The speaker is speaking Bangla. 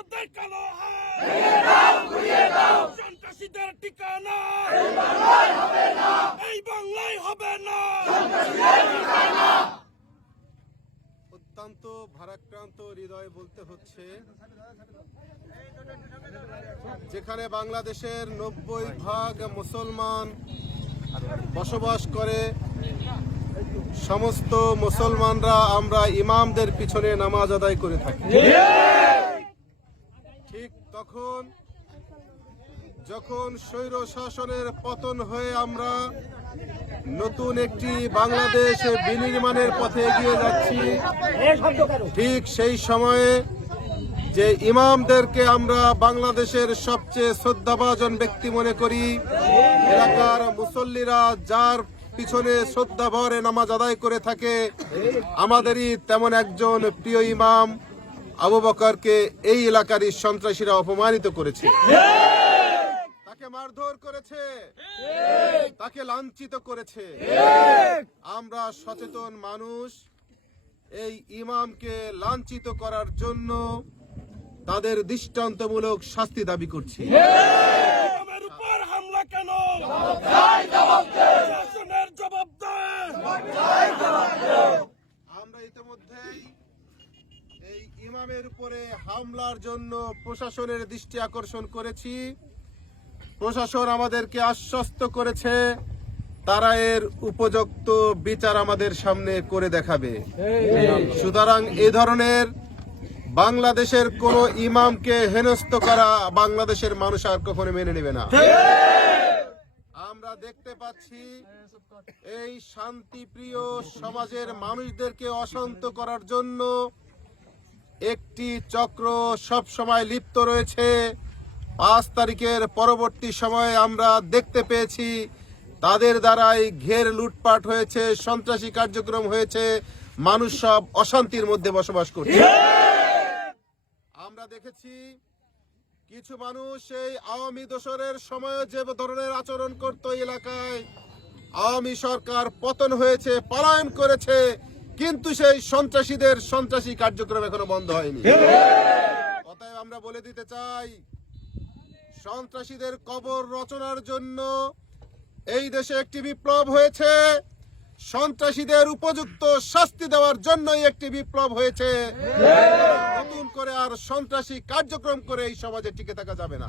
বাংলাদেশের কালো হাত ভেঙে দাও, গুড়িয়ে দাও। সন্ত্রাসীদের ঠিকানা এই বাংলায় হবে না, এই বাংলায় হবে না। সন্ত্রাসীদের ঠিকানা। অত্যন্ত ভারাক্রান্ত হৃদয় বলতে হচ্ছে, যেখানে বাংলাদেশের 90% মুসলমান বসবাস করে, সমস্ত মুসলমানরা আমরা ইমামদের পিছনে নামাজ আদায় করে থাকি। ঠিক তখন যখন স্বৈর শাসনের পতন হয়ে আমরা নতুন একটি বাংলাদেশ বিনির্মাণের পথে এগিয়ে যাচ্ছি, ঠিক সেই সময়ে যে ইমামদেরকে আমরা বাংলাদেশের সবচেয়ে শ্রদ্ধাভাজন ব্যক্তি মনে করি, এলাকার মুসল্লিরা যার পিছনে শ্রদ্ধা ভরে নামাজ আদায় করে থাকে, আমাদেরই তেমন একজন প্রিয় ইমাম আবু বকরকে এই এলাকারই সন্ত্রাসীরা অপমানিত করেছে, তাকে মারধর করেছে, তাকে লাঞ্ছিত করেছে। আমরা সচেতন মানুষ এই ইমামকে লাঞ্ছিত করার জন্য তাদের দৃষ্টান্তমূলক শাস্তি দাবি করছি। ইমামের উপর হামলা কেন? শাসনের জবাব দেন। আমরা ইতিমধ্যেই এই ইমামের উপরে হামলার জন্য প্রশাসনের দৃষ্টি আকর্ষণ করেছি। প্রশাসন আমাদেরকে আশ্বস্ত করেছে তারা এর উপযুক্ত বিচার আমাদের সামনে করে দেখাবে। সুতরাং এই ধরনের বাংলাদেশের কোন ইমামকে হেনস্থ করা বাংলাদেশের মানুষ আর কখনো মেনে নেবে না। আমরা দেখতে পাচ্ছি এই শান্তিপ্রিয় সমাজের মানুষদেরকে অশান্ত করার জন্য একটি চক্র সব সময় লিপ্ত রয়েছে। 5 তারিখের পরবর্তী সময়ে আমরা দেখতে পেয়েছি তাদের দ্বারাই ঘের লুটপাট হয়েছে, সন্ত্রাসী কার্যক্রম হয়েছে, মানুষ সব অশান্তির মধ্যে বসবাস করছে। আমরা দেখেছি কিছু মানুষ এই আওয়ামী দোসরের সময় যে ধরনের আচরণ করত এলাকায়, আওয়ামী সরকার পতন হয়েছে, পলায়ন করেছে, কিন্তু সেই সন্ত্রাসীদের সন্ত্রাসী কার্যক্রম এখনো বন্ধ হয়নি। অতএব আমরা বলে দিতে চাই, সন্ত্রাসীদের কবর রচনার জন্য এই দেশে একটি বিপ্লব হয়েছে, সন্ত্রাসীদের উপযুক্ত শাস্তি দেওয়ার জন্যই একটি বিপ্লব হয়েছে। নতুন করে আর সন্ত্রাসী কার্যক্রম করে এই সমাজে টিকে থাকা যাবে না।